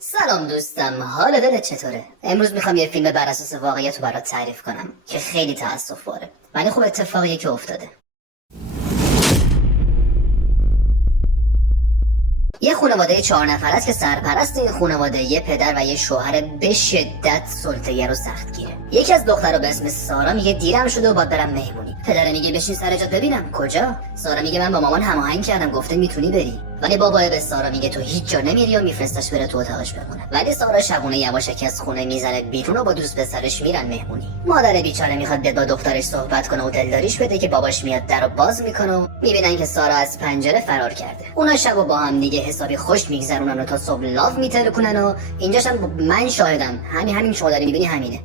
سلام دوستم، حال دلت چطوره؟ امروز میخوام یه فیلم بر اساس واقعیت رو برات تعریف کنم که خیلی تأسف باره، ولی خب اتفاقیه که افتاده. یه خانواده 4 نفر است که سرپرست این خانواده یه پدر و یه شوهر به شدت سلطه‌گر و سختگیره. یکی از دخترها به اسم سارا میگه دیرم شده و باید برم مهمونی. پدر میگه بشین سر جات ببینم. کجا؟ سارا میگه من با مامان هماهنگ کردم، گفته میتونی بری. ولی بابا به سارا میگه تو هیچ جا نمیری و میفرستش بره تو اتاقش بمونه. ولی سارا شبونه یواشکی از خونه میزنه بیرون و با دوست پسرش میرن مهمونی. مادر بیچاره میخواد بیاد با دخترش صحبت کنه و دلداریش بده که باباش میاد درو باز میکنه و میبینن که سارا از پنجره فرار کرده. اونا شبو با هم دیگه حسابی خوش میگذرونن و تا صبح لاف میترکونن و اینجاشم من شاهدم. همین شما داری میبینی همینه.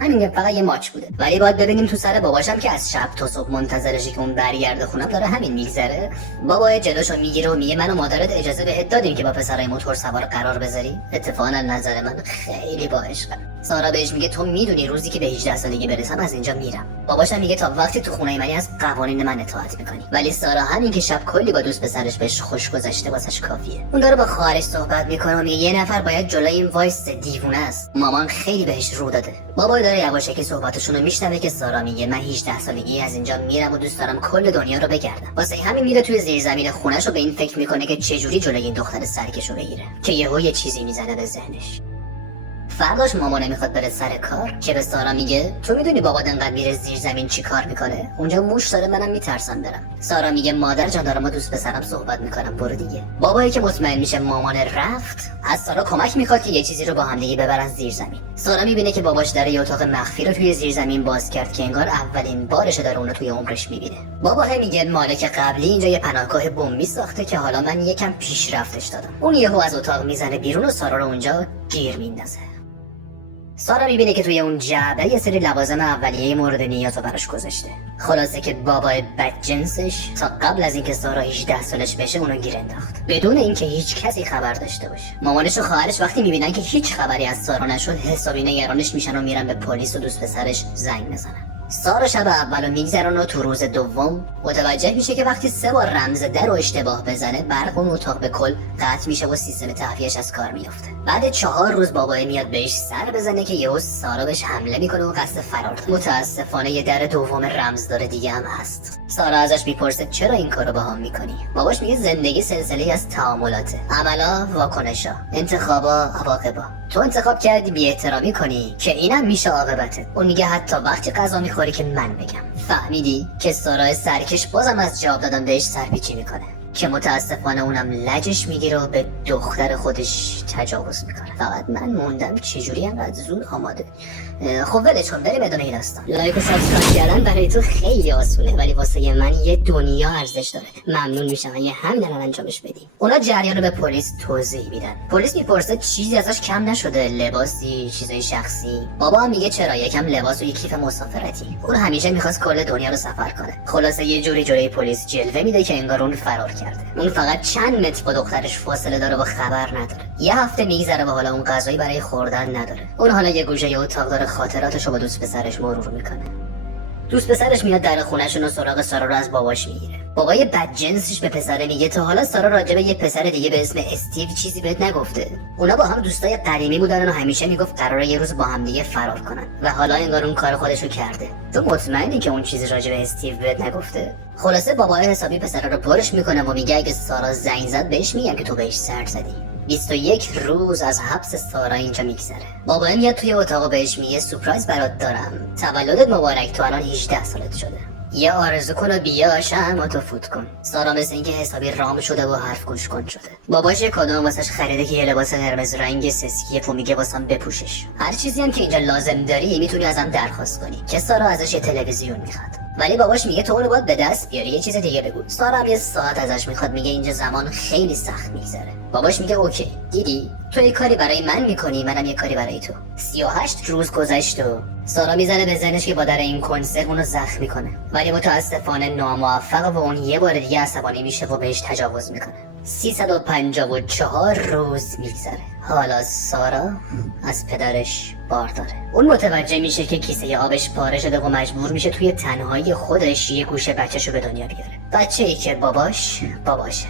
همین فقط یه ماچ بوده. ولی باید ببینیم تو سر باباشم که از شب تا صبح منتظرشه که اون برگرده خونم داره همین میگذره. بابا جلوشو میگیره و میگه من و مادرت اجازه بهت دادیم که با پسرای موتور سوار قرار بذاری. اتفاقا نظر من خیلی با عشقه. سارا بهش میگه تو میدونی روزی که به 18 سالگی برسم از اینجا میرم. باباشم میگه تا وقتی تو خونه منی از قوانین من اطاعت میکنی. ولی سارا همین که شب کلی با دوست پسرش بهش خوش گذشته واسش کافیه. اون داره با خواهرش صحبت میکنه و میگه یه نفر باید جلوی این وایس دیوونه است. مامان خیلی بهش رو داده. بابا داره یواشکی صحبتشون رو میشنوه که سارا میگه من 18 سالگی از اینجا میرم و دوست دارم کل دنیا رو بگردم. واسه همین میره توی زیرزمین خونه‌شو به این فکر میکنه که چه جوری جلوی این دختر سرکشو بگیره که یه چیزی میزنه به ذهنش. فرداش مامانه میخواد بره سر کار که به سارا میگه تو میدونی بابا انقدر میره زیر زمین چی کار میکنه؟ اونجا موش داره، منم میترسم برم. سارا میگه مادر جان دارم با دوست پسرم صحبت میکنم، برو دیگه. بابایی که مطمئن میشه مامانه رفت از سارا کمک میخواد که یه چیزی رو با هم دیگه ببرن زیر زمین. سارا میبینه که باباش در یه اتاق مخفی رو توی زیر زمین باز کرد که انگار اولین بارشه داره اون رو توی عمرش میبینه. بابا میگه مالک قبلی اینجا یه پناهگاه بومی ساخته که حالا من یکم پیشرفتش دادم. اون یهو از اتاق میزنه بیرون و سارا رو اونجا گیر میندازه. سارا میبینه که توی اون جعبه یه سری لوازم اولیه مورد نیاز رو براش گذاشته. خلاصه که بابای بدجنسش تا قبل از اینکه سارا 18 سالش بشه اونو گیر انداخت بدون اینکه هیچ کسی خبر داشته باشه. مامانش و خواهرش وقتی میبینن که هیچ خبری از سارا نشد حسابی نگرانش میشن و میرن به پلیس و دوست پسرش زنگ میزنن. سارا شب اولو میگذرونه و تو روز دوم متوجه میشه که وقتی 3 بار رمز در رو اشتباه بزنه برق اون اتاق به کل قطع میشه و سیستم تهویه‌اش از کار میفته. بعد 4 روز بابای میاد بهش سر بزنه که یهو سارا بهش حمله میکنه و قصد فرار داره. متاسفانه یه در دوم رمزدار دیگه هم هست. سارا ازش میپرسه چرا این کارو باهام میکنی؟ باباش میگه زندگی سلسله از تعاملاته، عملا، واکنشا، انتخابا، عواقبا. تو انتخاب کردی بی احترامی کنی که اینم میشه عاقبتت. اون میگه حتی وقتی غذا میخوری که من بگم. فهمیدی که سارا سرکش بازم از جواب دادن بهش سرپیچی میکنه که متاسفانه اونم لجش میگیره و به دختر خودش تجاوز میکنه. فقط من موندم چجوری انقدر زود آماده. خب ولش کن، بریم ادامه این داستان. لایک و سابسکرایب کردن برای تو خیلی آسونه ولی واسه من یه دنیا ارزش داره. ممنون میشم اگه همین الان انجامش بدی. اونا جریان رو به پلیس توضیح میدن. پلیس میپرسه چیزی ازش کم نشده، لباسی، چیزای شخصی. بابا هم میگه چرا، یکم لباس و یه کیف مسافرتی. اون همیشه میخواست کل دنیا رو سفر کنه. خلاصه یه جوری جلوی پلیس جلوه میده که انگار اون فرار کرده. اون فقط چند متر با دخترش فاصله داره و خبر نداره. یه هفته میگذره و حالا اون غذایی برای خوردن نداره. اون حالا یه گوشه یه اتاق داره خاطراتشو با دوست پسرش مرور میکنه. دوست پسرش میاد در خونه‌شون و سراغ سارا رو از باباش میگیره. بابای بدجنسش به پسره میگه تا حالا سارا راجبه یه پسر دیگه به اسم استیو چیزی بهت نگفته. اونا با هم دوستای قدیمی بودن و همیشه میگفت قراره یه روز با هم دیگه فرار کنن و حالا انگار اون کار خودشو کرده. تو مطمئنی که اون چیزی راجبه استیو بهت نگفته؟ خلاصه بابای حسابی پسر رو برش میکنه و میگه اگه سارا زنگ زد بهش میگم که تو بهش سر زدی. 21 روز از حبس سارا اینجا میگذره. بابا میاد توی اتاق بهش میگه سورپرایز برات دارم. تولدت مبارک، تو الان 18 سالت شده. یه آرزو کن و بیا شمع تو فوت کن. سارا مثل اینکه حسابی رام شده و حرف گوش کن شده. باباش یه کادو واسش خریده که یه لباس قرمز رنگ سسکیه و میگه واسم بپوشش. هر چیزی هم که اینجا لازم داری میتونی ازم درخواست کنی. که سارا ازش یه تلویزیون میخواد. ولی باباش میگه تو اونو باید به دست بیاری، یه چیز دیگه بگو. سارا هم یه ساعت ازش میخواد، میگه اینجا زمان خیلی سخت میگذره. باباش میگه اوکی، دیدی تو یه کاری برای من میکنی، منم یه کاری برای تو. 38 روز گذشت و سارا میزنه به ذهنش که با در این کنسرت اونو زخم میکنه. ولی متاسفانه ناموفق و اون یه بار دیگه عصبانی میشه و بهش تجاوز میکنه. 354 روز میگذره. حالا سارا از پدرش بار داره. اون متوجه میشه که کیسه آبش پاره شده و مجبور میشه توی تنهایی خودش یه گوشه بچه‌شو به دنیا بیاره. بچه‌ای که باباشه.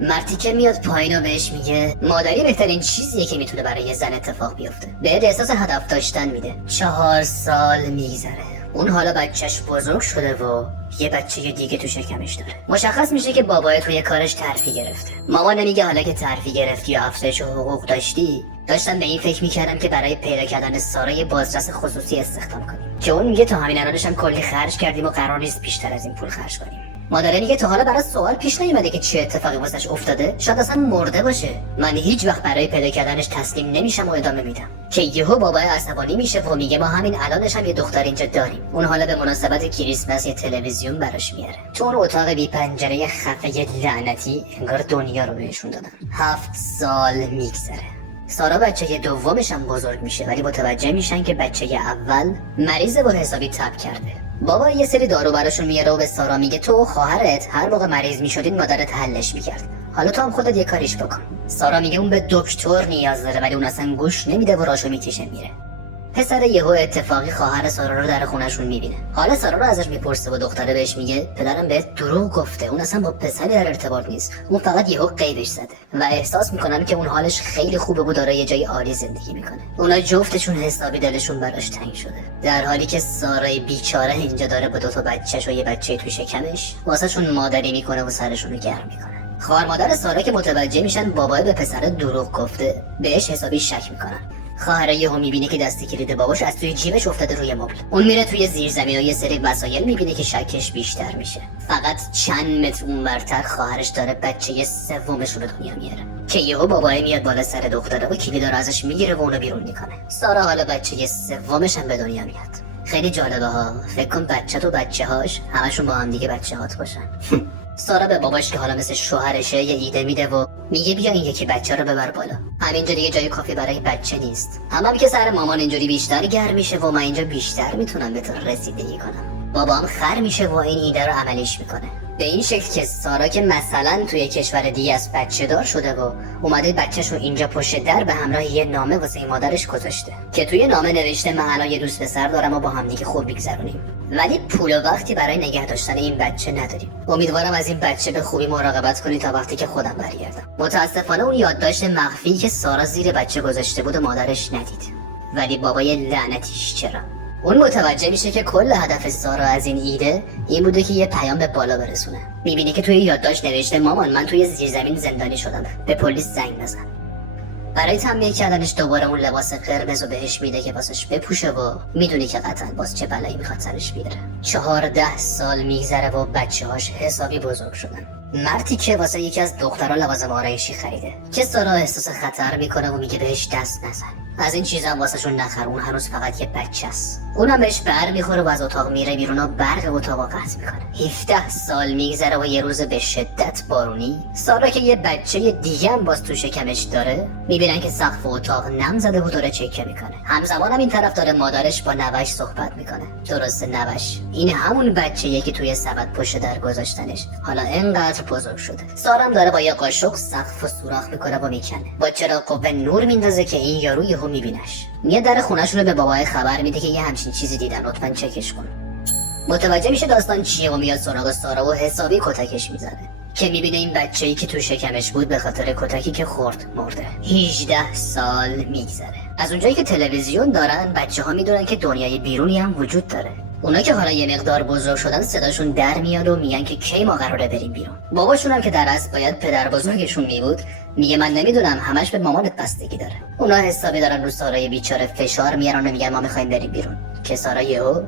مرتی که میاد پایین و بهش میگه مادری بهترین چیزیه که میتونه برای یه زن اتفاق بیفته. بهت احساس هدف داشتن میده. 4 سال میگذره. اون حالا بچهش بزرگ شده و یه بچه دیگه تو شکمش داره. مشخص میشه که بابای توی کارش ترفیع گرفته. مامان میگه حالا که ترفیع گرفتی یا افزایش حقوق داشتی، داشتم به این فکر میکردم که برای پیدا کردن سارا یه بازرس خصوصی استخدام کنیم. که اون میگه تا همین الانش هم کلی خرج کردیم و قرار نیست بیشتر از این پول خرج کنیم. مادره میگه تا حالا برای سوال پیش نیومده که چه اتفاقی واسش افتاده، شاید اصلا مرده باشه. من هیچ وقت برای پیدا کردنش تسلیم نمیشم و ادامه میدم. که یهو بابای عصبانی میشه و میگه ما همین الانش هم یه دختر اینجا داریم. اون حالا به مناسبت کریسمس یه تلویزیون براش میاره. تو اون اتاق بی پنجره خفه لعنتی انگار دنیا رو بهشون دادن. 7 سال میگذره. سارا بچه دومش هم بزرگ میشه، ولی متوجه میشن که بچه اول مریضه و حسابی تب کرده. بابا یه سری دارو براشون میاره و به سارا میگه تو و خواهرت هر موقع مریض میشدین مادرت حلش میکرد، حالا تو هم خودت یه کاریش بکن. سارا میگه اون به دکتر نیاز داره، ولی اون اصلا گوش نمیده و راشو میکشه میره. پسر یهو اتفاقی خواهر سارا رو در خونه‌شون میبینه. حالا سارا رو ازش میپرسه و دختره بهش میگه پدرم بهت دروغ گفته، اون اصلا با پسری در ارتباط نیست، اون فقط یهو قیدش زده. و احساس میکنم که اون حالش خیلی خوبه و داره یه جای عالی زندگی میکنه. اونا جفتشون حسابی دلشون براش تنگ شده، در حالی که سارای بیچاره اینجا داره با 2 تا بچه‌ش و یه بچه تو شکمش واسهشون مادری میکنه و سرشون رو گرم میکنه. خواهر مادر سارا که متوجه میشن بابای به پسر دروغ گفته، بهش حسابی شک میکنن. خواهر یهو میبینه که دست کلید باباش از توی جیبش افتاده روی مبل. اون میره توی زیرزمین و یه سری وسایل میبینه که شکش بیشتر میشه. فقط چند متر اونورتر خواهرش داره بچه سومش رو به دنیا میاره که یهو بابای میاد بالا سر دختره و کلیدا رو ازش میگیره و اونو بیرون میکنه. سارا حالا بچه سومش هم به دنیا میاد. خیلی جالبه ها. فکر کن بچه تو بچه‌هاش همشون با هم دیگه بچه‌هات باشن. سارا به باباش که حالا مثل شوهرشه یه ایده میده و میگه بیا این یکی بچه رو ببر بالا. همینجا دیگه جای کافی برای بچه نیست. هم که سر مامان اینجوری بیشتر گرم میشه و من اینجا بیشتر میتونم به تو رسیدگی کنم. بابام خر میشه و این ایده رو عملیش میکنه. به این شکل که سارا که مثلا توی کشور دیگه از بچه دار شده و اومده بچه‌شو اینجا پشت در به همراه یه نامه واسه مادرش گذاشته که توی نامه نوشته من الان یه دوست پسر دارم و با هم دیگه خوب بگذرونیم، ولی پول و وقتی برای نگه داشتن این بچه نداریم. امیدوارم از این بچه به خوبی مراقبت کنی تا وقتی که خودم برگردم. متاسفانه اون یادداشت مخفی که سارا زیر بچه گذاشته بود و مادرش ندید. ولی بابای لعنتیش چرا؟ اون متوجه میشه که کل هدف سارا از این ایده این بوده که یه پیام به بالا برسونه. میبینه که توی یادداشت نوشته مامان من توی زیرزمین زندانی شدم، به پلیس زنگ بزن. برای تنبیه کردنش دوباره اون لباس قرمز رو بهش میده که واسش بپوشه و میدونی که قطعا باز چه بلایی میخواد سرش بیاره. 14 سال میگذره و بچه‌هاش حسابی بزرگ شدن. مرتی که واسه یکی از دخترها لوازم آرایشی خریده که سارا احساس خطر میکنه و میگه بهش دست نزن، از این چیزا هم واسهشون نخر، اون هنوز فقط یه بچه است. اونم بهش بر میخوره و از اتاق میره بیرون و برق اتاق قطع میکنه. 17 سال میگذره و یه روز به شدت بارونی سارا که یه بچه دیگه هم باز تو شکمش داره میبینن که سقف اتاق نم زده و داره چکه میکنه. همزمان هم این طرف داره مادرش با نوش صحبت میکنه. درسته نوش این همون بچه‌ایه که توی سبد پشت در گذاشتنش، حالا اینقدر بزرگ شده. سارا هم داره با یه قاشق سقف و سوراخ میکنه و میکنه، با چراغ قوه نور میندازه که این یارو یهو میبینش. میاد در خونه‌شون رو به بابای خبر میده که یه همچین چیزی دیدن، لطفاً چکش کن. متوجه میشه داستان چیه و میاد سراغ سارا و حسابی کتکش میزنه که میبینه این بچه‌ای که تو شکمش بود به خاطر کتکی که خورد مرده. 18 سال میگذره از اونجایی که تلویزیون دارن، بچه‌ها میدونن که دنیای بیرونی هم وجود داره. اونا که حالا یه مقدار بزرگ شدن صداشون در میاد و میگن که کی ما قراره بریم بیرون. باباشون هم که در اصل باید پدر بزرگشون میبود میگه من نمیدونم، همش به مامانت بستگی داره. اونا حسابی دارن رو سارای بیچاره فشار میارن و میگن ما میخوایم بریم بیرون که سارا یهو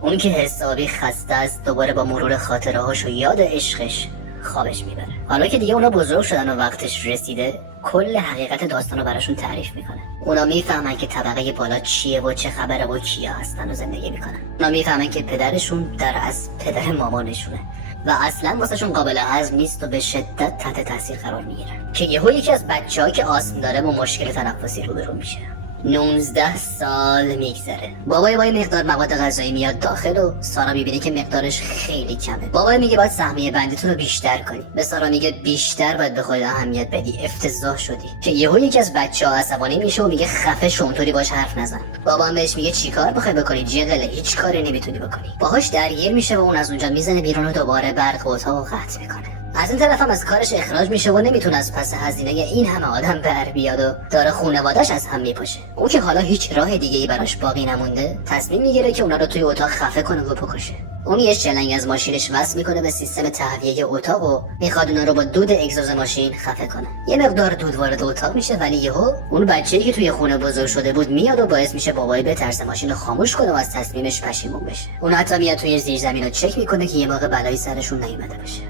اون که حسابی خسته است دوباره با مرور خاطره هاش و یاد عشقش خوابش میبره. حالا که دیگه اونا بزرگ شدن و وقتش رسیده کل حقیقت داستان رو براشون تعریف میکنه. اونا میفهمن که طبقه بالا چیه و چه خبره و کیا هستن و زندگی میکنن. اونا میفهمن که پدرشون در از پدر مامانشونه و اصلا واسهشون قابل هضم نیست و به شدت تحت تاثیر قرار میگیرن که یهو یکی از بچه‌ها که آسم داره با مشکل تنفسی روبرو میشه. 19 سال میگذره. بابای با مقدار مواد غذایی میاد داخل و سارا میبینه که مقدارش خیلی کمه. بابای میگه باید سهمیه بندیتون رو بیشتر کنی. به سارا میگه بیشتر باید به خودت اهمیت بدی، افتضاح شدی. که یهو یکی از بچه‌ها عصبانی میشه و میگه خفه شو، اونطوری باش حرف نزن. بابا هم بهش میگه چیکار میخوای بکنی جدله، هیچ کاری نمیتونی بکنی. باهاش درگیر میشه و اون از اونجا میزنه بیرون و دوباره برق اتاق قطع میکنه. از این طرف هم از کارش اخراج میشه و نمیتونه از پس هزینه این همه آدم بر بیاد و داره خانواده‌اش از هم میپاشه. اون که حالا هیچ راه دیگه ای براش باقی نمونده، تصمیم میگیره که اونا رو توی اتاق خفه کنه و بکشه. اون یه شلنگ از ماشینش وصل میکنه به سیستم تهویه اتاق و میخواد اونا رو با دود اگزوز ماشین خفه کنه. یه مقدار دود وارد اتاق میشه ولی یهو اون بچه‌ای که توی خونه بزرگ شده بود میاد و باعث میشه بابای بترسه ماشین رو خاموش کنه و از تصمیمش پشیمون بشه. اون حتی میاد توی زیرزمین رو چک میکنه که یه موقع بلایی سرشون نیومده باشه.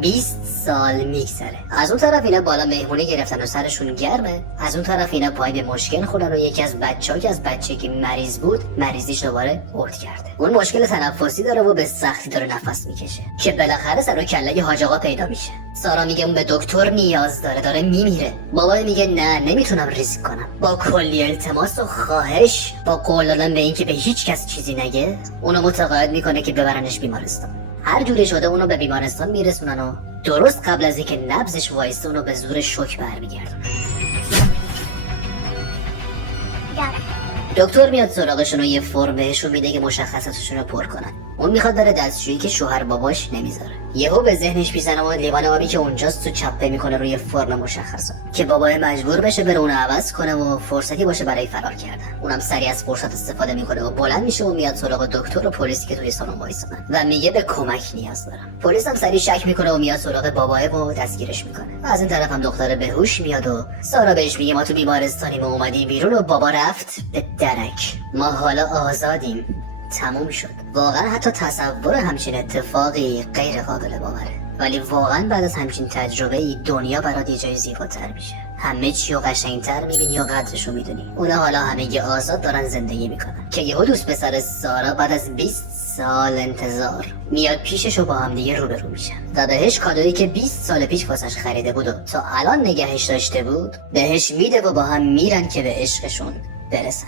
20 سال میگذره. از اون طرف اینا بالا مهمونی گرفتن و سرشون گرمه، از اون طرف اینا پای به مشکل خوردن و یکی از بچه‌ها که از بچگی مریض بود مریضیش دوباره ارد کرده. اون مشکل تنفسی داره و به سختی داره نفس میکشه که بالاخره سر و کله حاج آقا پیدا میشه. سارا میگه اون به دکتر نیاز داره میمیره. بابا میگه نه نمیتونم ریسک کنم. با کلی التماس و خواهش، با قول دادن به اینکه به هیچ کس چیزی نگه، اونو متقاعد میکنه که ببرنش بیمارستان. هر جوری شده اونو به بیمارستان میرسونن و درست قبل از اینکه نبضش وایسته اونو به زور شوک برمیگردونن. دکتر میاد سراغشون و یه فرم بهشون میده که مشخصاتشون رو پر کنن. اون میخواد بره دستشویی که شوهر باباش نمیذاره. یهو به ذهنش میزنه و لیوان آبی که اونجاست تو چپه میکنه روی فرم مشخصات که بابای مجبور بشه بره اونو عوض کنه و فرصتی باشه برای فرار کردن. اونم سریع از فرصت استفاده میکنه و بلند میشه و میاد سراغ دکتر و پلیسی که توی سالن وایسادن و میگه به کمک نیاز دارم. پلیس هم سریع شک میکنه و میاد سراغ بابای و دستگیرش میکنه. از این طرف هم دختر بهوش میاد و سارا بهش میگه ما تو بیمارستانیم و اومدیم بیرون و بابا رفت به درک. ما حالا آزادیم. تموم شد. واقعا حتی تصور همچین اتفاقی غیر قابل باوره. ولی واقعا بعد از همچین تجربه ای دنیا برات یه جای زیباتر میشه. همه چی رو قشنگتر میبینی و قدرشو میدونی. اونا حالا همه آزاد دارن زندگی میکنن. که یهو دوست پسر سارا بعد از 20 سال انتظار میاد پیشش و با هم دیگه روبرو میشن و بهش کادویی که 20 سال پیش واسش خریده بود و تا الان نگهش داشته بود بهش میده و با هم میرن که به عشقشون برسن.